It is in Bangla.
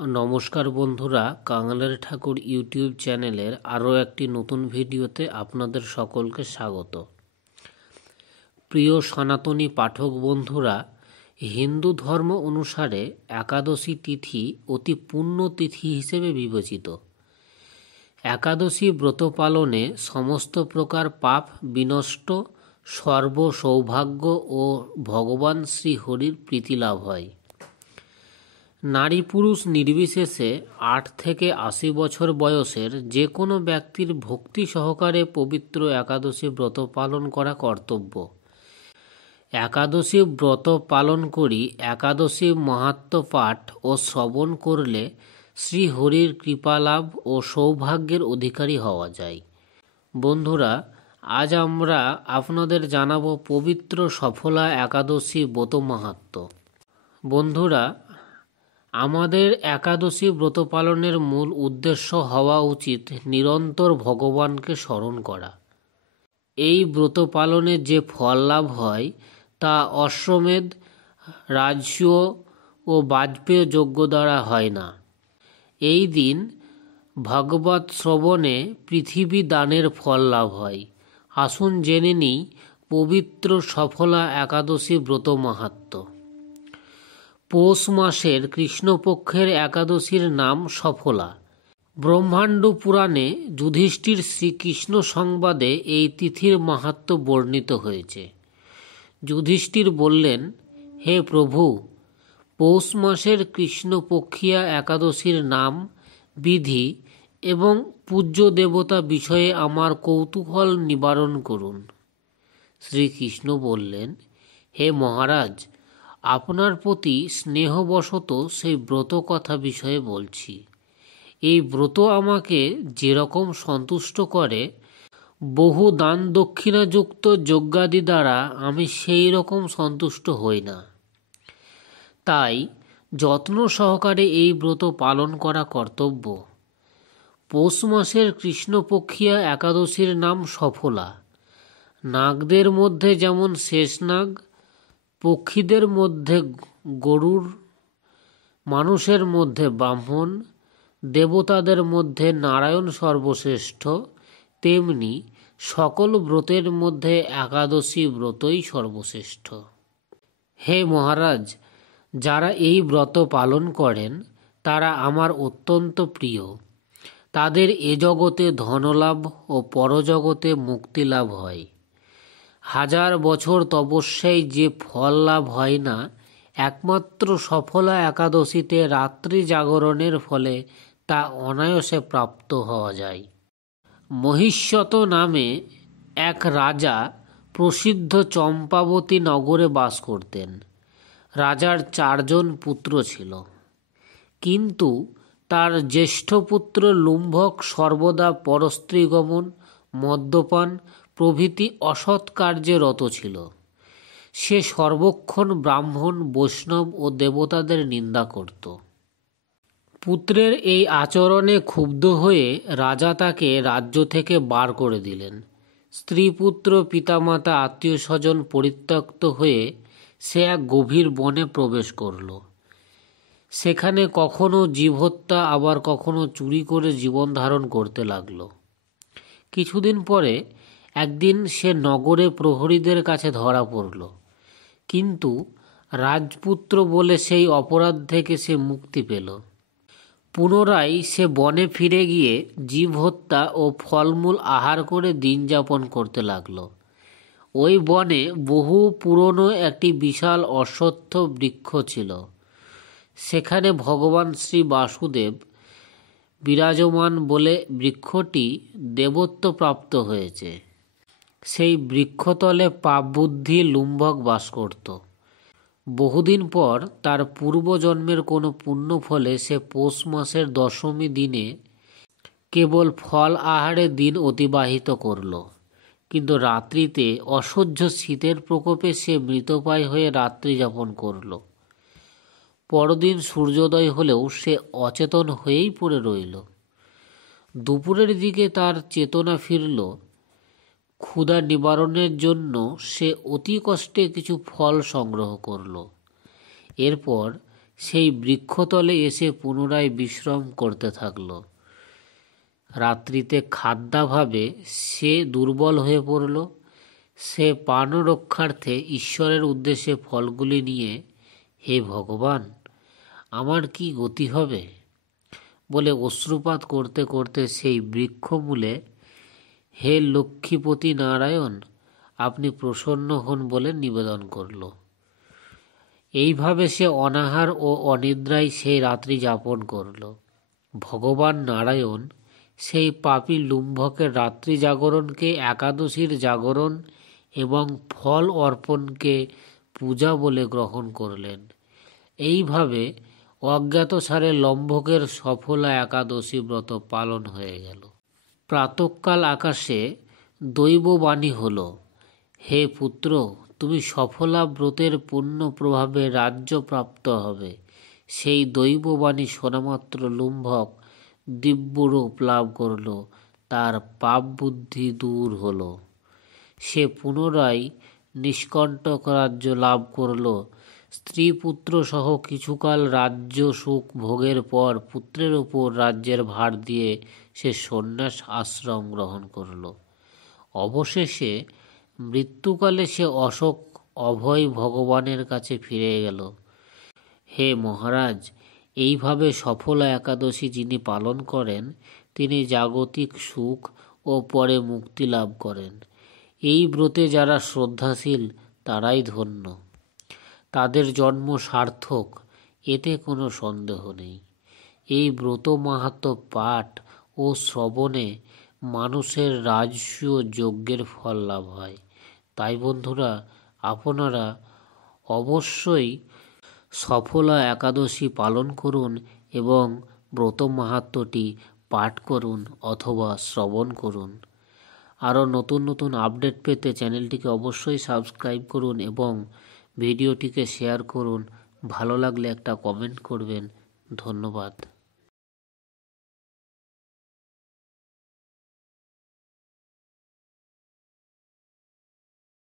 নমস্কার বন্ধুরা, কাঙালের ঠাকুর ইউটিউব চ্যানেলের আরও একটি নতুন ভিডিওতে আপনাদের সকলকে স্বাগত। প্রিয় সনাতনী পাঠক বন্ধুরা, হিন্দু ধর্ম অনুসারে একাদশী তিথি অতি পুণ্য তিথি হিসেবে বিবেচিত। একাদশী ব্রত পালনে সমস্ত প্রকার পাপ বিনষ্ট, সর্ব সৌভাগ্য ও ভগবান শ্রীহরির প্রীতি লাভ হয়। নারী পুরুষ নির্বিশেষে 8 থেকে 80 বছর বয়সের যে কোনো ব্যক্তির ভক্তি সহকারে পবিত্র একাদশী ব্রত পালন করা কর্তব্য। একাদশী ব্রত পালন করি একাদশী মাহাত্ম্য পাঠ ও শ্রবণ করলে শ্রীহরির কৃপালাভ ও সৌভাগ্যের অধিকারী হওয়া যায়। বন্ধুরা, আজ আমরা আপনাদের জানাবো পবিত্র সফলা একাদশী ব্রত মাহাত্ম্য। বন্ধুরা, আমাদের একাদশী ব্রত পালনের মূল উদ্দেশ্য হওয়া উচিত নিরন্তর ভগবানকে স্মরণ করা। এই ব্রত পালনে যে ফল লাভ হয় তা অশ্বমেধ, রাজস্ব ও বাজপেয় যজ্ঞ দ্বারা হয় না। এই দিন ভাগবত শ্রবণে পৃথিবী দানের ফল লাভ হয়। আসুন জেনে নিই পবিত্র সফলা একাদশী ব্রত মাহাত্ম্য। পৌষ মাসের কৃষ্ণপক্ষের একাদশীর নাম সফলা। ব্রহ্মাণ্ড পুরাণে যুধিষ্ঠির শ্রীকৃষ্ণ সংবাদে এই তিথির মাহাত্ম্য বর্ণিত হয়েছে। যুধিষ্ঠির বললেন, হে প্রভু, পৌষ মাসের কৃষ্ণপক্ষিয়া একাদশীর নাম, বিধি এবং পূজ্য দেবতা বিষয়ে আমার কৌতূহল নিবারণ করুন। শ্রীকৃষ্ণ বললেন, হে মহারাজ, আপনার প্রতি স্নেহবশত সেই ব্রত কথা বিষয়ে বলছি। এই ব্রত আমাকে যেরকম সন্তুষ্ট করে, বহু দান দক্ষিণাযুক্ত যজ্ঞাদি দ্বারা আমি সেই রকম সন্তুষ্ট হই না। তাই যত্ন সহকারে এই ব্রত পালন করা কর্তব্য। পৌষ মাসের কৃষ্ণপক্ষিয়া একাদশীর নাম সফলা। নাগদের মধ্যে যেমন শেষনাগ, পক্ষীদের মধ্যে গরুড়, মানুষের মধ্যে ব্রাহ্মণ, দেবতাদের মধ্যে নারায়ণ সর্বশ্রেষ্ঠ, তেমনি সকল ব্রতের মধ্যে একাদশী ব্রতই সর্বশ্রেষ্ঠ। হে মহারাজ, যারা এই ব্রত পালন করেন তারা আমার অত্যন্ত প্রিয়। তাদের এ জগতে ধনলাভ ও পরজগতে মুক্তিলাভ হয়। 1000 বছর তপস্যায় যে ফল লাভ হয় না, একমাত্র সফলা একাদশীতে রাত্রি জাগরণের ফলে তা অনায়াসে প্রাপ্ত হওয়া যায়। মহিষ্যত নামে এক রাজা প্রসিদ্ধ চম্পাবতী নগরে বাস করতেন। রাজার 4 জন পুত্র ছিল, কিন্তু তার জ্যেষ্ঠ পুত্র লুম্ভক সর্বদা পরস্ত্রীগমন, মদ্যপান প্রভৃতি অসৎ কার্যে রত ছিল। সে সর্বক্ষণ ব্রাহ্মণ, বৈষ্ণব ও দেবতাদের নিন্দা করত। পুত্রের এই আচরণে ক্ষুব্ধ হয়ে রাজা তাকে রাজ্য থেকে বার করে দিলেন। স্ত্রী, পুত্র, পিতামাতা, আত্মীয় স্বজন পরিত্যক্ত হয়ে সে এক গভীর বনে প্রবেশ করল। সেখানে কখনো জীব হত্যা, আবার কখনো চুরি করে জীবন ধারণ করতে লাগলো। কিছুদিন পরে একদিন সে নগরে প্রহরীদের কাছে ধরা পড়ল, কিন্তু রাজপুত্র বলে সেই অপরাধ থেকে সে মুক্তি পেল। পুনরায় সে বনে ফিরে গিয়ে জীব হত্যা ও ফলমূল আহার করে দিন যাপন করতে লাগল। ওই বনে বহু পুরনো একটি বিশাল অশ্বত্থ বৃক্ষ ছিল। সেখানে ভগবান শ্রী বাসুদেব বিরাজমান বলে বৃক্ষটি দেবত্ব প্রাপ্ত হয়েছে। সেই বৃক্ষতলে পাপবুদ্ধি লুম্ভক বাস করত। বহুদিন পর তার পূর্বজন্মের কোনো পুণ্য ফলে সে পৌষ মাসের দশমী দিনে কেবল ফল আহারে দিন অতিবাহিত করল, কিন্তু রাত্রিতে অসহ্য শীতের প্রকোপে সে মৃতপ্রায় হয়ে রাত্রি যাপন করল। পরদিন সূর্যোদয় হলেও সে অচেতন হয়েই পড়ে রইল। দুপুরের দিকে তার চেতনা ফিরল। ক্ষুধা নিবারণের জন্য সে অতি কষ্টে কিছু ফল সংগ্রহ করল। এরপর সেই বৃক্ষতলে এসে পুনরায় বিশ্রাম করতে থাকল। রাত্রিতে খাদ্যাভাবে সে দুর্বল হয়ে পড়ল। সে প্রাণ রক্ষার্থে ঈশ্বরের উদ্দেশ্যে ফলগুলি নিয়ে, হে ভগবান, আমার কি গতি হবে বলে অশ্রুপাত করতে করতে সেই বৃক্ষমূলে, হে লক্ষ্মীপতি নারায়ণ, আপনি প্রসন্ন হন বলে নিবেদন করল। এইভাবে সে অনাহার ও অনিদ্রায় সেই রাত্রি যাপন করল। ভগবান নারায়ণ সেই পাপী লুম্ভকের রাত্রি জাগরণকে একাদশীর জাগরণ এবং ফল অর্পণকে পূজা বলে গ্রহণ করলেন। এইভাবে অজ্ঞাতসারে লম্ভকের সফলা একাদশী ব্রত পালন হয়ে গেল। প্রাতঃকাল আকাশে দৈববাণী হল, হে পুত্র, তুমি সফলা ব্রতের পুণ্য প্রভাবে রাজ্য প্রাপ্ত হবে। সেই দৈববাণী শোনামাত্র লুম্ভক দিব্যরূপ লাভ করল, তার পাপ বুদ্ধি দূর হল। সে পুনরায় নিষ্কণ্টক রাজ্য লাভ করল। স্ত্রী পুত্র সহ কিছুকাল রাজ্য সুখ ভোগের পর পুত্রের উপর রাজ্যের ভার দিয়ে সে সন্ন্যাস আশ্রম গ্রহণ করল। অবশেষে মৃত্যুকালে সে অশোক অভয় ভগবানের কাছে ফিরে গেল। হে মহারাজ, এইভাবে সফলা একাদশী যিনি পালন করেন তিনি জাগতিক সুখ ও পরে মুক্তি লাভ করেন। এই ব্রতে যারা শ্রদ্ধাশীল তারাই ধন্য, তাদের জন্ম সার্থক, এতে কোনো সন্দেহ নেই। এই ব্রত মাহাত্ম্য পাঠ ও শ্রবণে মানুষের রাজসূয় যজ্ঞের ফল লাভ হয়। তাই বন্ধুরা, আপনারা অবশ্যই সফলা একাদশী পালন করুন এবং ব্রত মাহাত্ম্যটি পাঠ করুন অথবা শ্রবণ করুন। আরও নতুন নতুন আপডেট পেতে চ্যানেলটিকে অবশ্যই সাবস্ক্রাইব করুন এবং ভিডিওটিকে শেয়ার করুন। ভালো লাগলে একটা কমেন্ট করবেন। ধন্যবাদ।